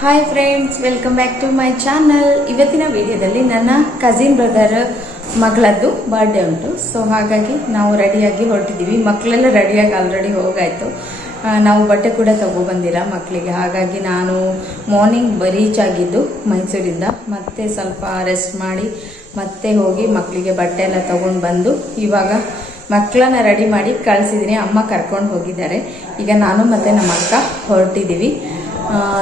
Hi friends, welcome back to my channel. ಇವತ್ತಿನ ವಿಡಿಯೋದಲ್ಲಿ ನನ್ನ ಕಸಿನ್ ಬ್ರದರ್ ಮಗಳದ್ದು ಬರ್ಡೇ ಉಂಟು. ಸೊ ಹಾಗಾಗಿ ನಾವು ರೆಡಿಯಾಗಿ ಹೊರಟಿದ್ದೀವಿ. ಮಕ್ಕಳೆಲ್ಲ ರೆಡಿಯಾಗಿ ಆಲ್ರೆಡಿ ಹೋಗಾಯಿತು. ನಾವು ಬಟ್ಟೆ ಕೂಡ ತಗೊಬಂದಿಲ್ಲ ಮಕ್ಕಳಿಗೆ. ಹಾಗಾಗಿ ನಾನು ಮಾರ್ನಿಂಗ್ ರೀಚ್ ಆಗಿದ್ದು ಮೈಸೂರಿಂದ. ಮತ್ತೆ ಸ್ವಲ್ಪ ರೆಸ್ಟ್ ಮಾಡಿ ಮತ್ತೆ ಹೋಗಿ ಮಕ್ಕಳಿಗೆ ಬಟ್ಟೆ ಎಲ್ಲ ತಗೊಂಡು ಬಂದು ಇವಾಗ ಮಕ್ಕಳನ್ನ ರೆಡಿ ಮಾಡಿ ಕಳಿಸಿದ್ದೀನಿ. ಅಮ್ಮ ಕರ್ಕೊಂಡು ಹೋಗಿದ್ದಾರೆ. ಈಗ ನಾನು ಮತ್ತು ನಮ್ಮ ಅಕ್ಕ ಹೊರಟಿದ್ದೀವಿ.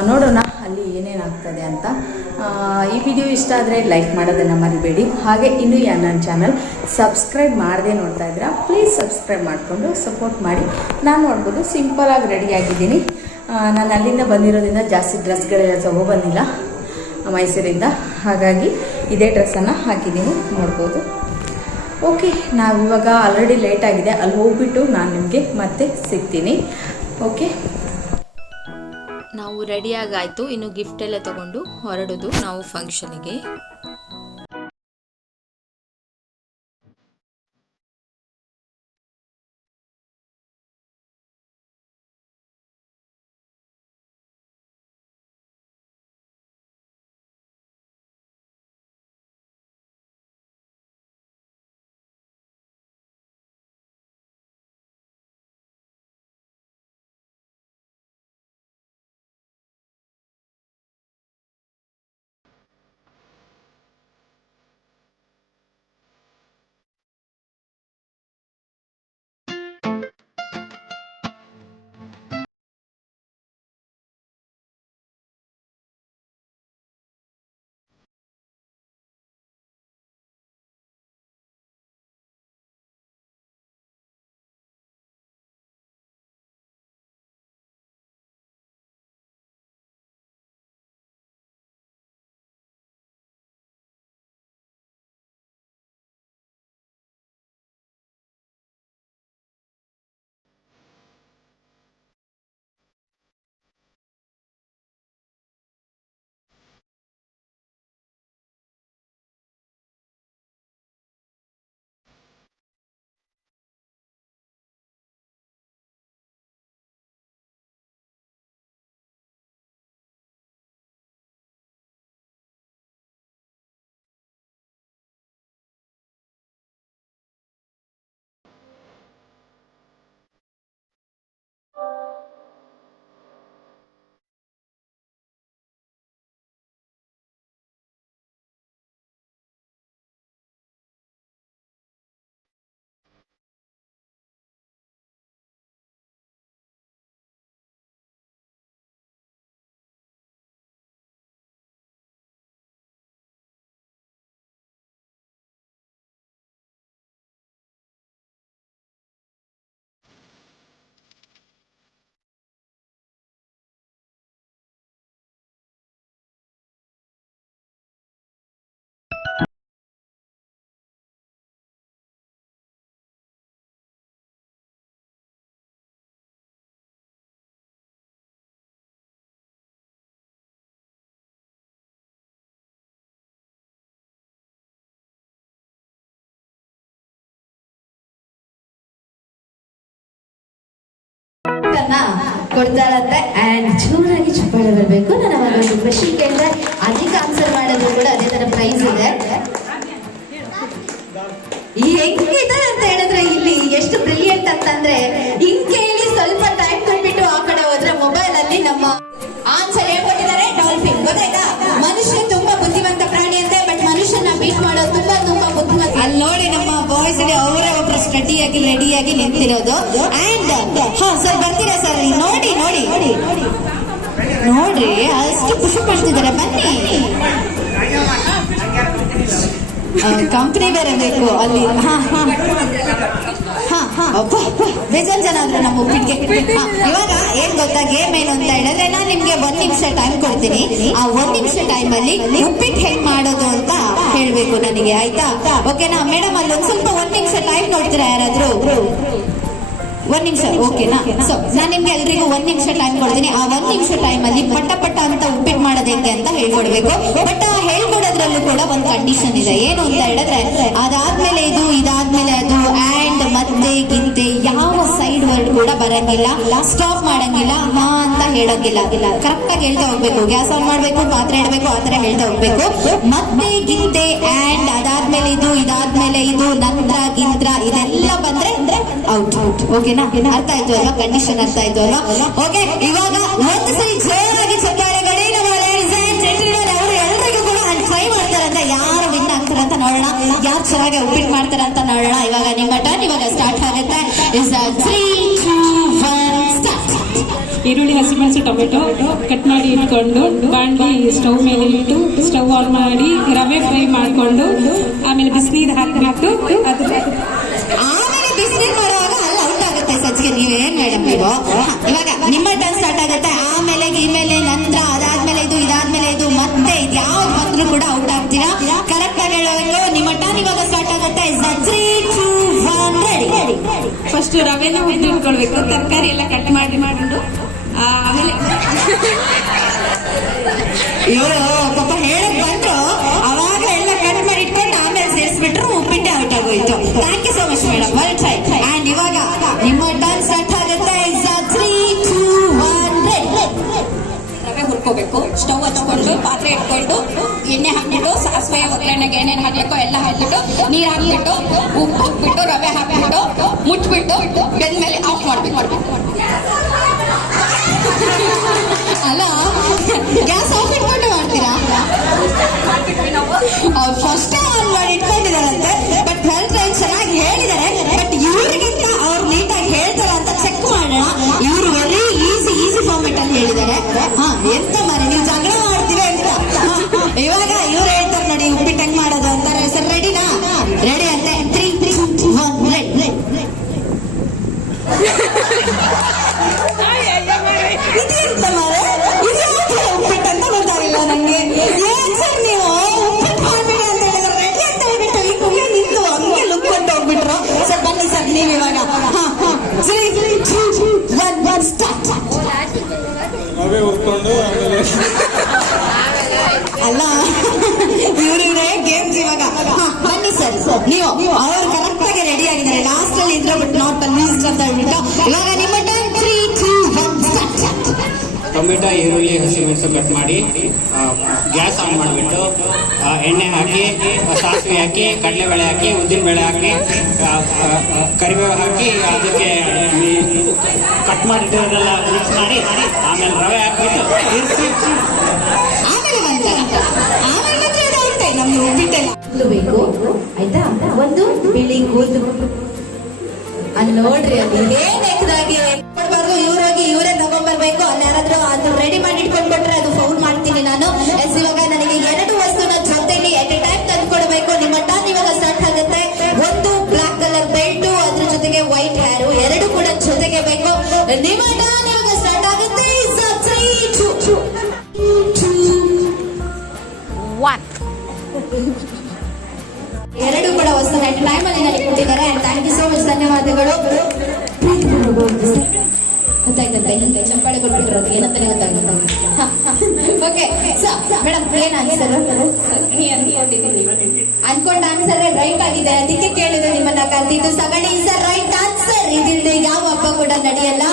ನೋಡೋಣ ಅಲ್ಲಿ ಏನೇನಾಗ್ತದೆ ಅಂತ. ಈ ವಿಡಿಯೋ ಇಷ್ಟ ಆದರೆ ಲೈಕ್ ಮಾಡೋದನ್ನು ಮರಿಬೇಡಿ. ಹಾಗೆ ಇನ್ನೂ ನನ್ನ ಚಾನಲ್ ಸಬ್ಸ್ಕ್ರೈಬ್ ಮಾಡದೆ ನೋಡ್ತಾ ಇದ್ದೀರಾ, ಪ್ಲೀಸ್ ಸಬ್ಸ್ಕ್ರೈಬ್ ಮಾಡಿಕೊಂಡು ಸಪೋರ್ಟ್ ಮಾಡಿ. ನಾನು ನೋಡ್ಬೋದು ಸಿಂಪಲಾಗಿ ರೆಡಿಯಾಗಿದ್ದೀನಿ. ನಾನು ಅಲ್ಲಿಂದ ಬಂದಿರೋದ್ರಿಂದ ಜಾಸ್ತಿ ಡ್ರೆಸ್ಗಳೆಲ್ಲ ತಗೊಬಂದಿಲ್ಲ ಮೈಸೂರಿಂದ. ಹಾಗಾಗಿ ಇದೇ ಡ್ರೆಸ್ಸನ್ನು ಹಾಕಿದ್ದೀನಿ, ನೋಡ್ಬೋದು. ಓಕೆ, ನಾವಿವಾಗ ಆಲ್ರೆಡಿ ಲೇಟ್ ಆಗಿದೆ. ಅಲ್ಲಿ ಹೋಗ್ಬಿಟ್ಟು ನಾನು ನಿಮಗೆ ಮತ್ತೆ ಸಿಗ್ತೀನಿ. ಓಕೆ, ನಾವು ರೆಡಿಯಾಗಾಯಿತು. ಇನ್ನು ಗಿಫ್ಟ್ ಎಲ್ಲ ತಗೊಂಡು ಹೊರಡೋದು ನಾವು ಫಂಕ್ಷನ್ಗೆ. ಕೊಡ್ತಾರಂತೆ ಅಂಡ್ ಜೋರಾಗಿ ಚಪ್ಪಾಳೆ ಬರಬೇಕು. ನಾನು ಅವಾಗ ಒಂದು ಕ್ವೆಶ್ಚನ್ ಕೇಳಿದ್ರೆ ಅದಕ್ಕೆ ಆನ್ಸರ್ ಮಾಡಿದ್ರು ಕೂಡ ಅದೇ ತರ ಪ್ರೈಸ್ ಇದೆ. ಹೆಂಗಿದೆ ಅಂತ ಹೇಳಿದ್ರೆ ಇಲ್ಲಿ ಎಷ್ಟು ಬ್ರಿಲಿಯಂಟ್ ಅಂತಂದ್ರೆ ಹಿಂಗ್ ಕೇಳಿ ಸ್ವಲ್ಪ ಟೈಮ್ ಕೊಟ್ಬಿಟ್ಟು ಆ ಕಡೆ ಹೋದ್ರೆ ಮೊಬೈಲ್ ಅಲ್ಲಿ ನಮ್ಮ ಆನ್ಸರ್ ಹೇಳ್ಕೊಟ್ಟಿದ್ದಾರೆ. ಡಾಲ್ಫಿನ್ ಗೊತ್ತಾಯ್ತಾ? ಮನುಷ್ಯ ತುಂಬಾ ಬುದ್ಧಿವಂತ ಪ್ರಾಣಿ ಅಂತೆ, ಬಟ್ ಮನುಷ್ಯನ ಬೀಟ್ ಮಾಡೋದು ತುಂಬಾ ಬುದ್ಧಿವಂತ. ಅಲ್ಲಿ ನೋಡಿ ನಮ್ಮ ಬಾಯ್ಸ್ ಅವರೇ ಒಬ್ರು ಸ್ಟಡಿಯಾಗಿ ರೆಡಿಯಾಗಿ ನಿಂತಿರೋದು. ಅಂಡ್ ಸರ್ ಬರ್ತೀರಾ ಸರ್? ನೋಡಿ ನೋಡಿ ನೋಡ್ರಿ ಅಷ್ಟು ಖುಷಿ ಪಡ್ತಿದ್ದಾರೆ. ಬನ್ನಿ, ಕಂಪ್ನಿ ಬೇರೆ ಬೇಕು ಅಲ್ಲಿ. ಬೇಜಾನ್ ಜನ ಅಂದ್ರೆ ನಮ್ಮ ಉಪ್ಪಿಟ್ಟಿಗೆ. ಇವಾಗ ಏನ್ ಗೊತ್ತಾ, ಗೇಮ್ ಏನು ಅಂತ ಹೇಳಿದ್ರೆ ನಾನು ನಿಮ್ಗೆ 1 ನಿಮಿಷ ಟೈಮ್ ಕೊಡ್ತೀನಿ. ಆ 1 ನಿಮಿಷ ಟೈಮ್ ಅಲ್ಲಿ ಉಪ್ಪಿಟ್ಟು ಹೆಂಗ್ ಮಾಡೋದು ಅಂತ ಹೇಳ್ಬೇಕು ನನಗೆ, ಆಯ್ತಾ? ಓಕೆನಾ ಮೇಡಮ್? ಅಲ್ಲಿ ಒಂದ್ ಸ್ವಲ್ಪ 1 ನಿಮಿಷ ಟೈಮ್ ಕೊಡ್ತೀರಾ ಯಾರಾದ್ರೂ? 1 ನಿಮಿಷ ಓಕೆನಾ? ಸೊ ನಾನು ನಿಮ್ಗೆ ಎಲ್ರಿಗೂ 1 ನಿಮಿಷ ಟೈಮ್ ಕೊಡ್ತೀನಿ. ಆ 1 ನಿಮಿಷ ಟೈಮ್ ಅಲ್ಲಿ ಪಟ್ಟ ಅಂತ ಉಪ್ಪಿಟ್ಟು ಮಾಡೋದು ಹೆಂಗೆ ಅಂತ ಹೇಳ್ಕೊಡ್ಬೇಕು. ಬಟ್ ಹೇಳ್ಕೊಡೋದ್ರಲ್ಲೂ ಕೂಡ ಒಂದು ಕಂಡೀಷನ್ ಇದೆ. ಏನು ಅಂತ ಹೇಳಿದ್ರೆ ಅದಾದ್ಮೇಲೆ ಇದು, ಇದಾದ್ಮೇಲೆ ಅದು, ಮತ್ತೆ ಗಿಂತೆ ಯಾವ ಸೈಡ್ ವರ್ಡ್ ಕೂಡ ಬರಂಗಿಲ್ಲ, ಸ್ಟಾಪ್ ಮಾಡಂಗಿಲ್ಲ, ಅಂತ ಹೇಳೋಗಿಲ್ಲ ಕರೆಕ್ಟ್ ಆಗಿ ಹೇಳ್ತಾ ಹೋಗ್ಬೇಕು. ಗ್ಯಾಸ್ ಆನ್ ಮಾಡ್ಬೇಕು, ಪಾತ್ರೆ ಇಡಬೇಕು, ಆ ತರ ಹೇಳ್ತಾ ಹೋಗ್ಬೇಕು. ಮತ್ತೆ ಗಿಂತೆ ಅಂಡ್ ಅದಾದ್ಮೇಲೆ ಇದು, ಇದಾದ್ಮೇಲೆ ಇದು, ನಂತರ ಗಿಂತ್ರ ಇದೆಲ್ಲ ಬಂದ್ರೆ ಔಟ್. ಓಕೆನಾ? ಅರ್ಥ ಆಯ್ತು ಅಲ್ವಾ? ಕಂಡೀಷನ್ ಅರ್ಥ ಆಯ್ತು ಅಲ್ವಾ? ಓಕೆ, ಇವಾಗ ಒಂದು ಸರಿ ಜೋರಾಗಿ ಚಪ್ಪಾಳೆಗಡೆ ನಮ್ಮ ladies and gentlemen, ಅವರು ಎಲ್ಲರಿಗೂ ಕೂಡ ಟ್ರೈ ಮಾಡ್ತಾರಂತ. ಯಾರು ವಿನ್ ಆಗ್ತಾರಂತ ನೋಡೋಣ, ಯಾರು ಚೆನ್ನಾಗಿ ಉಪ್ಪಿಟ್ಟು ಮಾಡ್ತಾರಂತ ನೋಡೋಣ. ಇವಾಗ ನಿಮ್ಮ ಟರ್ನ್ ಇವಾಗ ಸ್ಟಾರ್ಟ್ ಆಗುತ್ತೆ. Is 3, 2, 1 start. ಈರುಳ್ಳಿ, ಹಸಿಮೆಣಸು, ಟೊಮೆಟೊ ಕಟ್ ಮಾಡಿ ಇಟ್ಕೊಂಡು ಬಾಂಡ್ಲಿ ಸ್ಟವ್ ಮೇಲೆ ಇಟ್ಟು ಸ್ಟವ್ ಆನ್ ಮಾಡಿ ರವೆ ಫ್ರೈ ಮಾಡಿಕೊಂಡು ಆಮೇಲೆ ಬಿಸಿನೀರು ಹಾಕಬೇಕು. ಆಮೇಲೆ ಬಿಸಿನೀರು ಮಾಡುವಾಗ ಅಲ್ಲಿ ಔಟ್ ಆಗುತ್ತೆ ಸಜ್ಜಿಗೆ. ನೀವೇನ್ ಮೇಡಮ್ ನೀವು? ಇವಾಗ ನಿಮ್ಮ ಟರ್ನ್ ಸ್ಟಾರ್ಟ್ ಆಗುತ್ತೆ. ಆಮೇಲೆ ಇಮೇಲೆ ನಂತರ ಅದಾದ್ಮೇಲೆ ಇದು, ಇದಾದ್ಮೇಲೆ ಇದು, ಮತ್ತೆ ಯಾವ್ದು ಬಂದ್ರು ಕೂಡ ಔಟ್ ಆಗ್ತೀರಾ. ಕರೆಕ್ಟ್ ಆಗಿ ಹೇಳೋದು. ನಿಮ್ಮ ಟರ್ನ್ ಇವಾಗ ಸ್ಟಾರ್ಟ್ ಆಗುತ್ತೆ. 3, 2, 1 ರೆಡಿ. ಫಸ್ಟ್ ರವೆನ ಹುರಿದು ಇಟ್ಕೊಳ್ಬೇಕು. ತರಕಾರಿ ಎಲ್ಲ ಕಟ್ ಮಾಡಿಕೊಂಡು ಆಮೇಲೆ ಇವರು ಪಾಪ ಹೇಳಕ್ ಬಂದ್ರು, ಅವಾಗ ಎಲ್ಲ ಕಟ್ ಮಾಡಿ ಇಟ್ಕೊಂಡು ಆಮೇಲೆ ಸೇರಿಸ್ಬಿಟ್ರು, ಉಪ್ಪಿಟ್ಟೆ ಔಟ್ ಆಗೋಯ್ತು. Thank you so much madam, well try. And ಇವಾಗ ನಿಮ್ಮ ಟರ್ನ್ ಸ್ಟಾರ್ಟ್ ಆಗುತ್ತೆ. 3, 2, 1 ರೆಡಿ. ರವೆ ಹುರ್ಕೋಬೇಕು. ಸ್ಟವ್ ಹಚ್ಕೊಂಡು ಪಾತ್ರೆ ಇಟ್ಕೊಂಡು ಎಣ್ಣೆ ಹಾಕ್ಬಿಟ್ಟು ಸಾಸಿವೆ ಒಗ್ಗರಣೆಗೆ ಏನೇನು ಹಾಕ್ಬೇಕೋ ಎಲ್ಲ ಹಾಕ್ಬಿಟ್ಟು ನೀರು ಹಾಕ್ಬಿಟ್ಟು ಉಪ್ಪು ಹಾಕ್ಬಿಟ್ಟು ರವೆ ಹಾಕ್ಬಿಟ್ಟು ಮುಚ್ಬಿಟ್ಟು ಬೆಂದ್ಮೇಲೆ ಆಫ್ ಮಾಡ್ಬೇಕು. ಅಲ್ಲ, ಗ್ಯಾಸ್ ಆಫ್ ಇಟ್ಕೊಂಡು ಮಾಡ್ತೀರಾ? ಫಸ್ಟ್ ಆನ್ ಮಾಡಿ ಇಟ್ಕೊಂಡಿದಾರಂತೆ. ಬಟ್ ವೆಲ್ ಟ್ರೈ, ಚೆನ್ನಾಗಿ ಹೇಳಿದ್ದಾರೆ. ಬಟ್ ಇವ್ರಿಗಿಂತ ಅವ್ರು ನೀಟಾಗಿ ಹೇಳ್ತಾರೆ ಅಂತ ಚೆಕ್ ಮಾಡೋಣ. ಇವರು ವೆರಿ ಈಸಿ ಫಾರ್ಮೆಟ್ ಅಲ್ಲಿ ಹೇಳಿದ್ದಾರೆ. ಎಂತ ಮಾರಿ ನೀವು ಜಗಳ ಮಾಡ್ತೀವಿ ಅಂತ. ಇವಾಗ ಇವ್ರು ಹೇಳ್ತಾರೆ ನೋಡಿ ಉಪ್ಪಿಟ್ಟು ಹೆಂಗ್ ಮಾಡೋದು ಅಂತಾರೆ. ಸರ್ ರೆಡಿನಾ? ರೆಡಿ ಅಂತೆ. 3, 2, 1 ರೆಡಿ. ಇದೆಂತ ಮಾರೆ? ಉಪ್ಪಿಟ್ಟು ಅಂತ ಗೊತ್ತಾಗಿಲ್ಲ ನಂಗೆ. ಏನ್ ಸರ್ ನೀವು ಉಪ್ಪಿಟ್ಟು ಮಾಡ್ಬೇಡ ಅಂತ ಹೇಳಿದ್ರೆ ರೆಡಿ ಅಂತ ಹೇಳ್ಬಿಟ್ಟು ಈಗ ನಿಂತು ಹಂಗೆ ಲುಕ್ ಕೊಟ್ಟು ಹೋಗ್ಬಿಟ್ರು. ಸರ್ ಬನ್ನಿ ಸರ್ ನೀವು ಇವಾಗ. 3, 2, 1 ಸ್ಟಾರ್ಟ್. ರವೆ ಹುರ್ಕೊಂಡು ಆಮೇಲೆ ಅಲ್ಲ, ಇವ್ರಿಗೆ ಗೇಮ್ಸ್ ಇವಾಗ. ಬನ್ನಿ ಸರ್ ನೀವು. ಅವರು ಕರೆಕ್ಟ್ ಆಗಿ ರೆಡಿ ಆಗಿದ್ದಾರೆ. ಲಾಸ್ಟ್ ಅಲ್ಲಿ ಇದ್ರೆ ಬಟ್ ನಾಟ್ ಲೀಸ್ಟ್ ಅಂತ ಹೇಳ್ಬಿಟ್ಟು. ಇವಾಗ ನಿಮ್ಮ ಟರ್ನ್. 3, 2, 1 ಸ್ಟಾರ್ಟ್. ಟೊಮೆಟೊ, ಈರುಳ್ಳಿ, ಹಸಿಮೆಣಸು ಕಟ್ ಮಾಡಿ ಗ್ಯಾಸ್ ಆನ್ ಮಾಡಿಬಿಟ್ಟು ಎಣ್ಣೆ ಹಾಕಿ, ಸಾಸಿವೆ ಹಾಕಿ, ಕಡಲೆಬೇಳೆ ಹಾಕಿ, ಉದ್ದಿನಬೇಳೆ ಹಾಕಿ, ಕರಿಬೇವು ಹಾಕಿ, ಅದಕ್ಕೆ ಕಟ್ ಮಾಡಿಟ್ಟಿರೋದೆಲ್ಲ ಮಿಕ್ಸ್ ಮಾಡಿ ಆಮೇಲೆ ರವೆ ಹಾಕ್ಬಿಟ್ಟು ಇರಿಸಿ. ಆಮೇಲೆ ನಮ್ಗೆ ಉಪ್ಪಿಟ್ಟೆಲ್ಲ ಬೇಕು ಆಯ್ತಾ. ಒಂದು ಬಿಳಿ ಕೂದಲು ಅಲ್ಲಿ ನೋಡ್ರಿ, ಅದು ಏನಾಗಿ ಕೊಡ್ಬಾರ್ದು. ಇವ್ರೋಗಿ ಇವರೇ ತಗೊಂಡ್ಬರ್ಬೇಕು. ಅಲ್ಲಿ ಯಾರಾದ್ರೂ ಅದು ರೆಡಿ ಮಾಡಿ ಇಟ್ಕೊಂಡ್ಬಿಟ್ರೆ ಅದು ಫೌಲ್ ಮಾಡ್ತೀನಿ ನಾನು. ಇವಾಗ ನನಗೆ 2 ವಸ್ತುನ ಜೊತೆಲಿ ಎಟ್ ಎ ಟೈಮ್ ತಂದ್ಕೊಡ್ಬೇಕು. ನಿಮ್ಮ ಟರ್ನ್ ಇವಾಗ ಸ್ಟಾರ್ಟ್ ಆಗುತ್ತೆ. ಒಂದು ಬ್ಲಾಕ್ ಕಲರ್ ಬೆಲ್ಟ್, ಅದ್ರ ಜೊತೆಗೆ ವೈಟ್ ಹೇರ್, ಎರಡು ಕೂಡ ಜೊತೆಗೆ ಬೇಕು. ನಿಮ್ಮ ಟರ್ನ್ ಇವಾಗ ಸ್ಟಾರ್ಟ್ ಆಗುತ್ತೆ. 3, 2, 1 ಎರಡು ಕೂಡ ವಸ್ತು ಟೈಮ್ ಅಲ್ಲಿ ನನಗೆ ಕೊಟ್ಟಿದ್ದಾರೆ. ಥ್ಯಾಂಕ್ ಯು ಸೋ ಮಚ್, ಧನ್ಯವಾದಗಳು. ಗೊತ್ತಾಯ್ತಂತೆ ಹಿಂಗೆ ಚಪ್ಪಾಳೆ ಕೊಟ್ಬಿಟ್ಟಿರೋದು ಏನಂತಾನೆ ಗೊತ್ತಾಗುತ್ತೆ. ಓಕೆ ಮೇಡಮ್, ಏನ್ ಆನ್ಸರ್ ಅನ್ಕೊಂಡ ಆನ್ಸರ್ ರೈಟ್ ಆಗಿದೆ. ಅದಕ್ಕೆ ಕೇಳಿದೆ ನಿಮ್ಮನ್ನ ಕರೆದಿದ್ದು. ಸಗಣಿ ಇಸ್ ರೈಟ್ ಆನ್ಸರ್. ಇದಿಲ್ಲದೆ ಯಾವ ಹಬ್ಬ ಕೂಡ ನಡೆಯಲ್ಲ.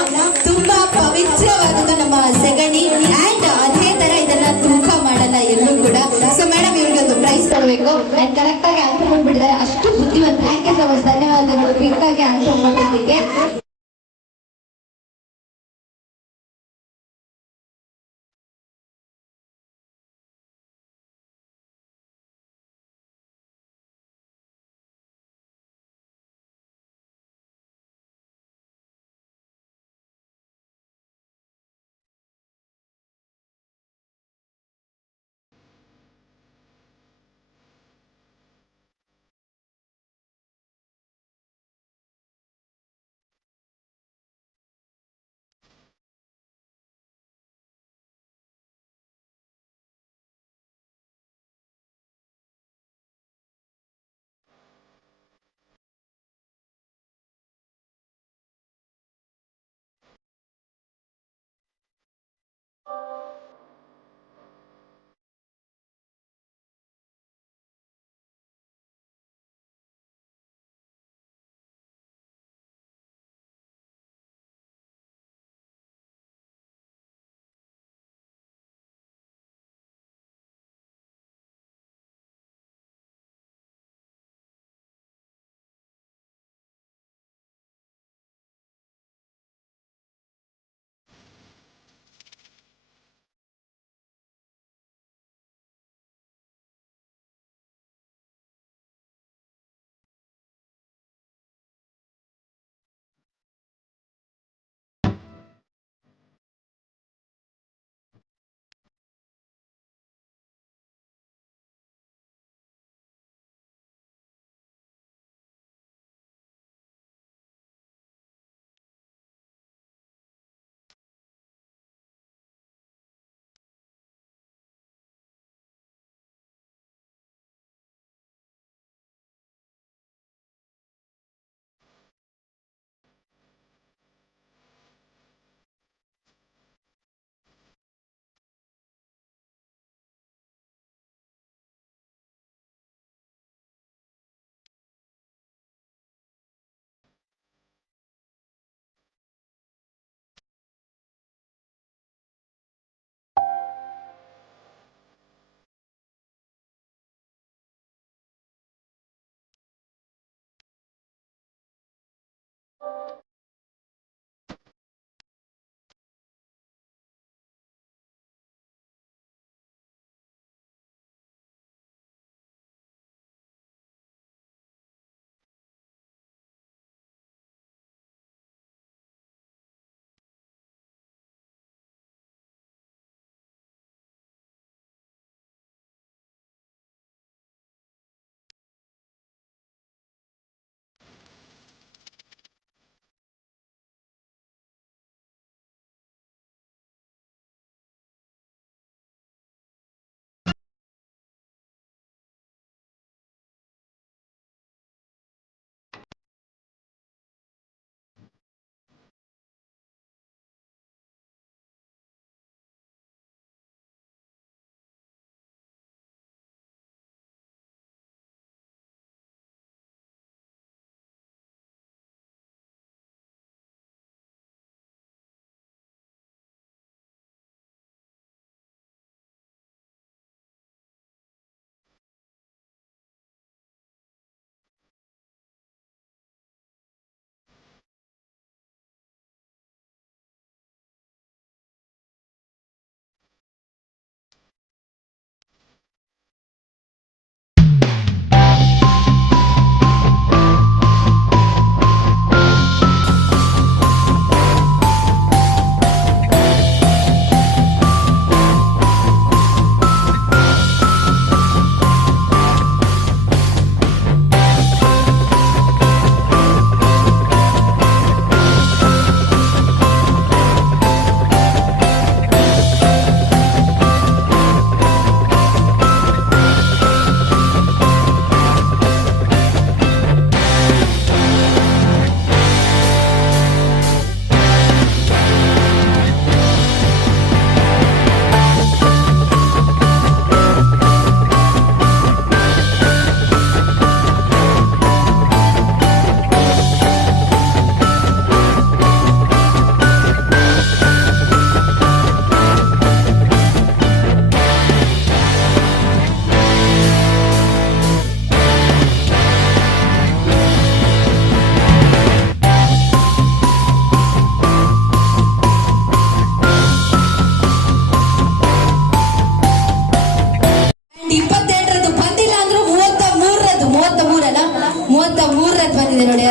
ತುಂಬಾ ಪವಿತ್ರವಾದದ್ದು ನಮ್ಮ ಸಗಣಿ. ಅಂಡ್ ಅದೇ ತರ ಇದನ್ನ ತೂಕ ಮಾಡಲ್ಲ ಎಲ್ಲೂ ಕೂಡ. ಸೊ ಮೇಡಮ್, ಇವ್ರಿಗೆ ಒಂದು ಪ್ರೈಸ್ ಕೊಡಬೇಕು. ಅಂಡ್ ಕರೆಕ್ಟ್ ಆಗಿ ಆನ್ಸರ್ ಮಾಡ್ಬಿಟ್ಟಿದ್ದಾರೆ. ಅಷ್ಟು ಬುದ್ಧಿವಂತ. ಥ್ಯಾಂಕ್ ಯು ಸೊ ಮಚ್, ಧನ್ಯವಾದಗಳು ಕ್ವಿಕ್ ಆಗಿ ಆನ್ಸರ್ ಮಾಡೋದಕ್ಕೆ.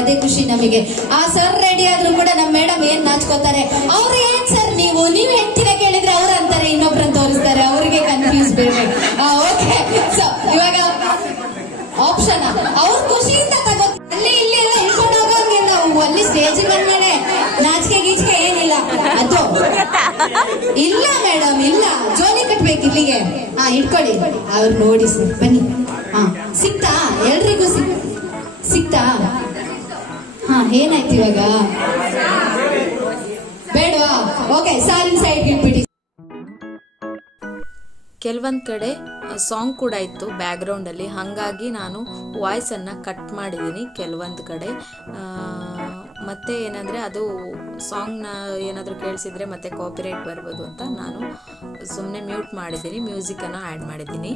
ಅದೇ ಖುಷಿ ನಮಗೆ. ಆ ಸರ್ ರೆಡಿ ಆದ್ರೂ ಕೂಡ ನಮ್ಮ ಮೇಡಮ್ ಏನ್ ನಾಚ್ಕೋತಾರೆ, ಅವ್ರು ಏನ್ ಸರ್ ನೀವು ಹೆಂಡ್ತಿನ ಕೇಳಿದ್ರೆ ಅವ್ರು ಅಂತಾರೆ ಇನ್ನೊಬ್ರನ್ನ ತೋರಿಸ್ತಾರೆ, ಅವ್ರಿಗೆ ಕನ್ಫ್ಯೂಸ್ ಬೇರೆ. ಓಕೆ, ಸೊ ಇವಾಗ ಆಪ್ಷನ್ ಅವ್ರ ಖುಷಿಯಿಂದ ತಗೋ. ಅಲ್ಲಿ ಇಲ್ಲಿ ಎಲ್ಲ ಇಳ್ಕೊಂಡು ಹೋಗೋಂಗಿಲ್ಲ, ನಾವು ಅಲ್ಲಿ ಸ್ಟೇಜ್ ಬಂದ್ಮೇಲೆ ನಾಚಿಕೆ ಗೀಚಿಕೆ ಏನಿಲ್ಲ. ಅದು ಇಲ್ಲ ಮೇಡಮ್, ಇಲ್ಲ, ಜೋಲಿ ಕಟ್ಬೇಕು ಇಲ್ಲಿಗೆ. ಇಟ್ಕೊಳ್ಳಿ, ಅವ್ರು ನೋಡಿ ಸರ್, ಬನ್ನಿ. ಸಿಕ್ತಾ ಎಲ್ರಿಗೂ ಸಿಕ್ತಾ? ಏನಾಯ್ತು ಇವಾಗ? ಬೇಡವಾ? ಓಕೆ, ಸಾಲಿನ ಸೈಡ್ ಇಟ್ಬಿಡಿ. ಕೆಲವೊಂದು ಕಡೆ ಸಾಂಗ್ ಕೂಡ ಇತ್ತು ಬ್ಯಾಕ್ಗ್ರೌಂಡಲ್ಲಿ, ಹಾಗಾಗಿ ನಾನು ವಾಯ್ಸನ್ನು ಕಟ್ ಮಾಡಿದ್ದೀನಿ ಕೆಲವೊಂದು ಕಡೆ. ಮತ್ತು ಏನಂದರೆ ಅದು ಸಾಂಗ್ನ ಏನಾದರೂ ಕೇಳಿಸಿದ್ರೆ ಮತ್ತೆ ಕಾಪಿರೈಟ್ ಬರ್ಬೋದು ಅಂತ ನಾನು ಸುಮ್ಮನೆ ಮ್ಯೂಟ್ ಮಾಡಿದ್ದೀನಿ, ಮ್ಯೂಸಿಕನ್ನು ಆ್ಯಡ್ ಮಾಡಿದ್ದೀನಿ.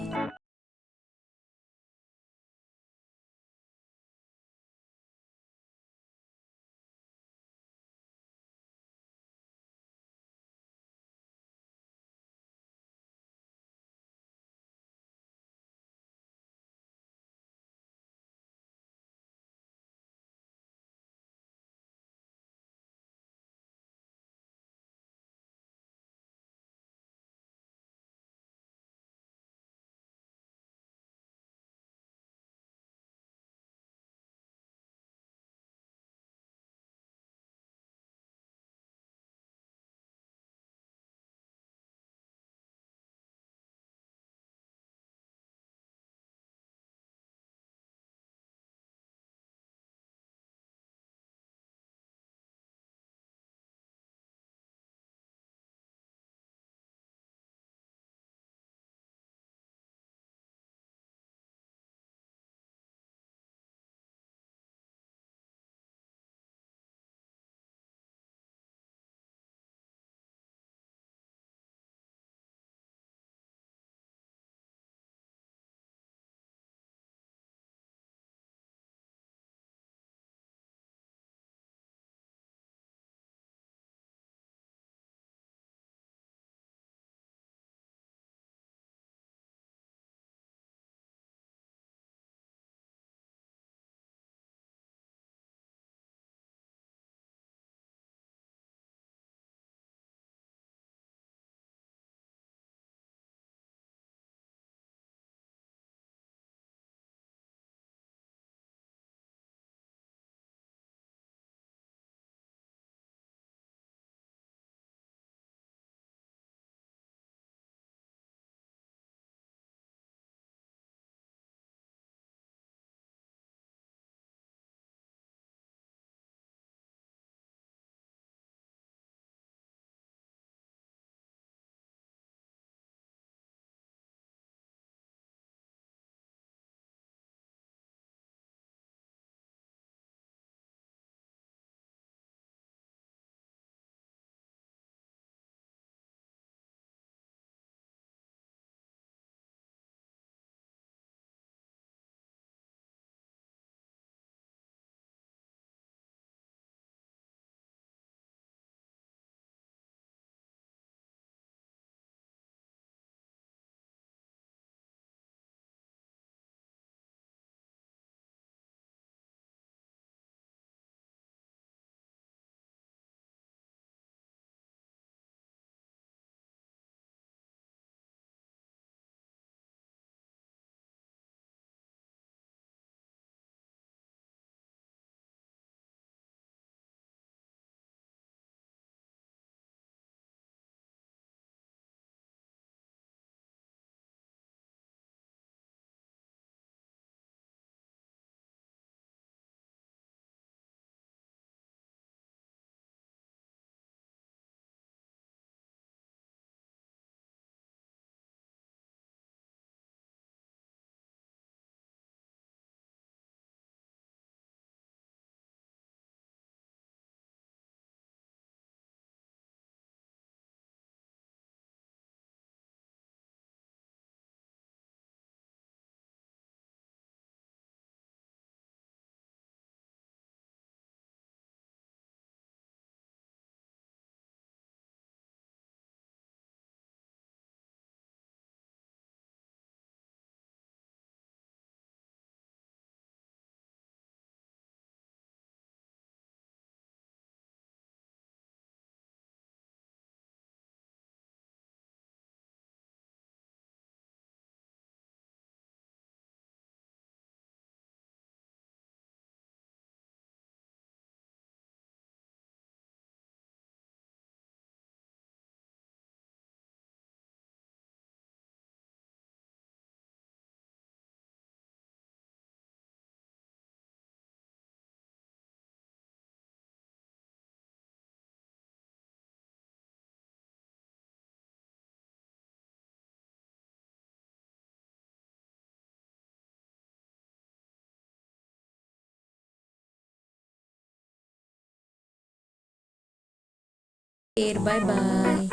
ಬಾಯ್ ಬಾಯ್.